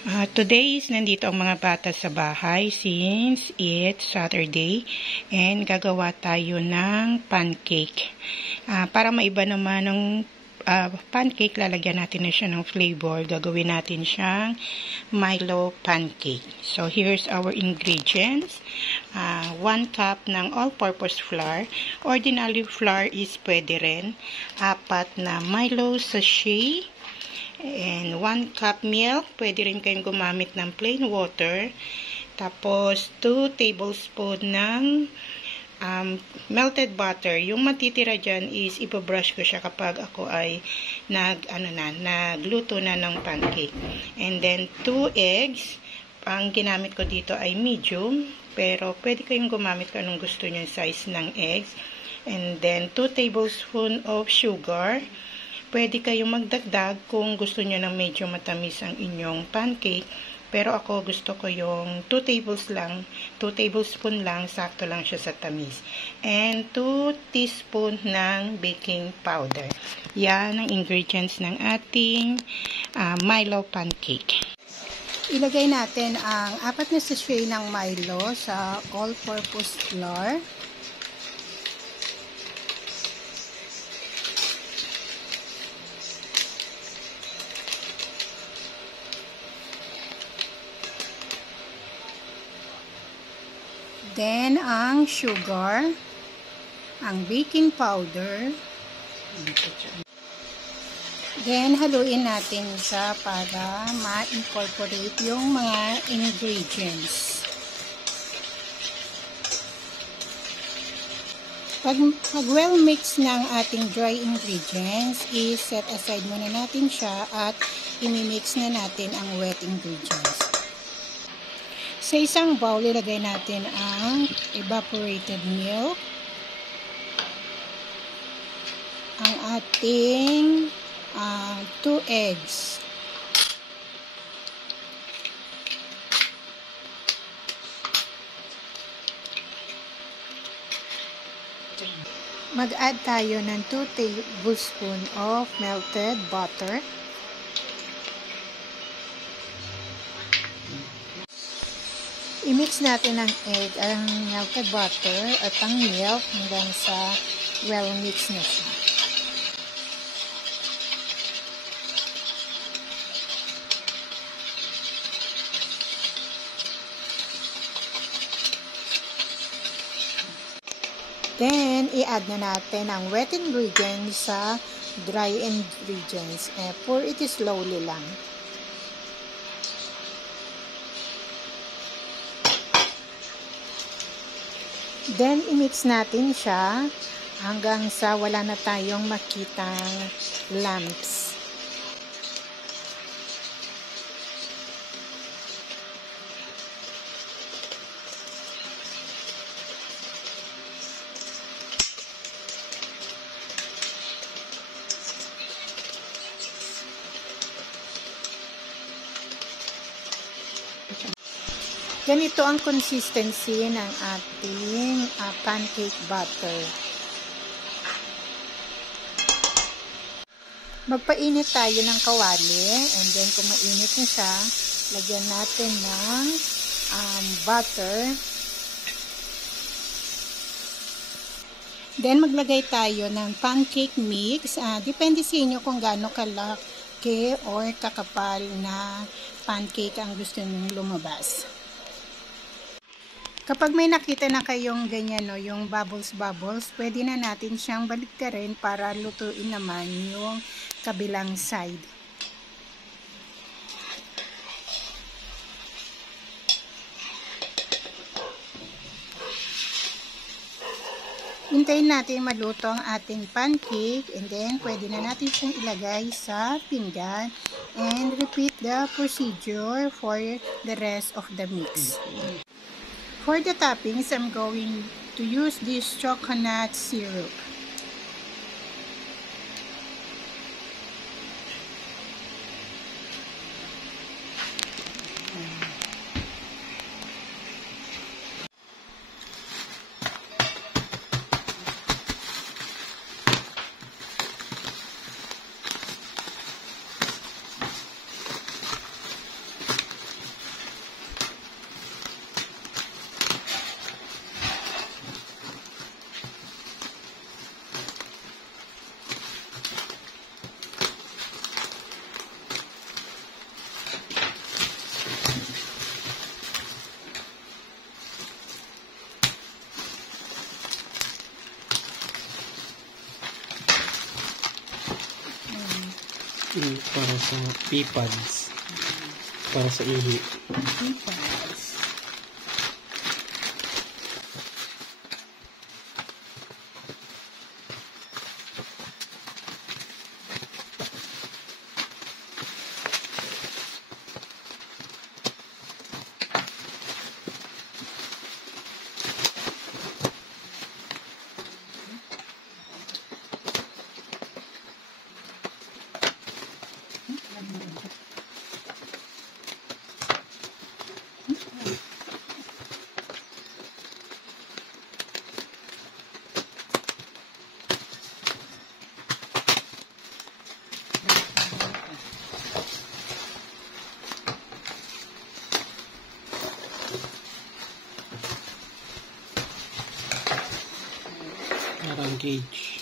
Today is nandito ang mga bata sa bahay since it's Saturday and gagawa tayo ng pancake. Para maiba naman ng pancake, lalagyan natin na siya ng flavor. Gagawin natin siyang Milo pancake. So here's our ingredients. 1 cup ng all-purpose flour. Ordinary flour is pwede rin. 4 na Milo sachet. And 1 cup milk. Pwede rin kayong gumamit ng plain water. Tapos 2 tablespoon ng melted butter. Yung matitira dyan is ibabrush ko siya kapag ako ay nagluto na ng pancake. And then 2 eggs. Ang ginamit ko dito ay medium. Pero pwede kayong gumamit kung anong gusto nyo yung size ng eggs. And then 2 tablespoon of sugar. Pwede kayong magdagdag kung gusto nyo ng medyo matamis ang inyong pancake. Pero ako gusto ko yung 2 tablespoon lang, sakto lang siya sa tamis. And 2 teaspoon ng baking powder. Yan ang ingredients ng ating Milo pancake. Ilagay natin ang 4 na sachet ng Milo sa all-purpose flour. Then, ang sugar, ang baking powder. Then, haluin natin siya para ma-incorporate yung mga ingredients. Pag well mix ng ating dry ingredients, set aside muna natin siya at imimix na natin ang wet ingredients. Sa isang bowl, ilagay natin ang evaporated milk, ang ating 2 eggs, mag-add tayo ng 2 tablespoons of melted butter. I-mix natin ang egg, ang melted butter at ang milk hanggang sa well mix na siya. Then, i-add na natin ang wet ingredients sa dry ingredients. Pour it slowly lang. Then, i-mix natin siya hanggang sa wala na tayong makitang lumps. Ganito ang consistency ng ating pancake batter. Magpainit tayo ng kawali and then kung mainit na siya, lagyan natin ng butter. Then maglagay tayo ng pancake mix. Depende sa inyo kung gaano kalaki or kakapal na pancake ang gusto niyo lumabas. Kapag may nakita na kayong ganyan, yung bubbles, pwede na natin siyang baliktarin para lutuin naman yung kabilang side. Hintayin natin maluto ang ating pancake and then pwede na natin siyang ilagay sa pinggan and repeat the procedure for the rest of the mix. For the toppings, I'm going to use this coconut syrup. Para sa pipads. Para sa ihi. Pipas. Parang gauge.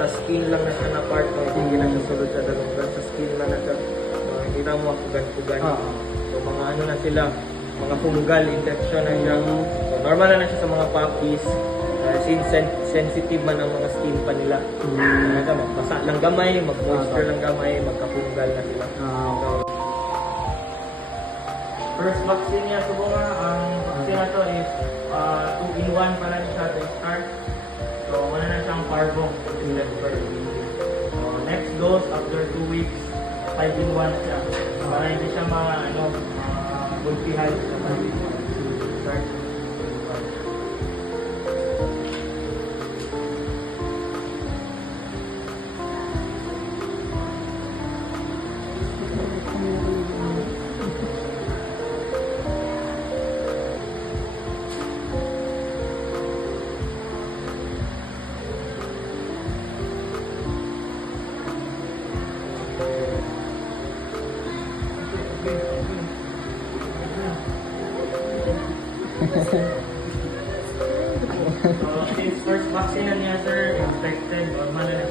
sa skin lang na siya na part, no? Hindi na siya sulod sa dalunggan, sa skin lang na siya. So, kita mo, pugan-pugan. So, mga ano na sila, mga fungal infection na siya. So, normal na siya sa mga puppies. Since sensitive man ang mga skin pa nila. Magbasa lang gamay, mag-moisture lang gamay, magka-fungal na sila. So, first vaccine niya, so nga, ang vaccine na to is 2-in-1 pa lang siya to start. So, wala na siyang parvo. So, next dose, after 2 weeks, 5-in-1 siya. Para hindi siya multi-hide sa 5-in-1. Start. So, since first vaccine na niya, sir, infected, normal na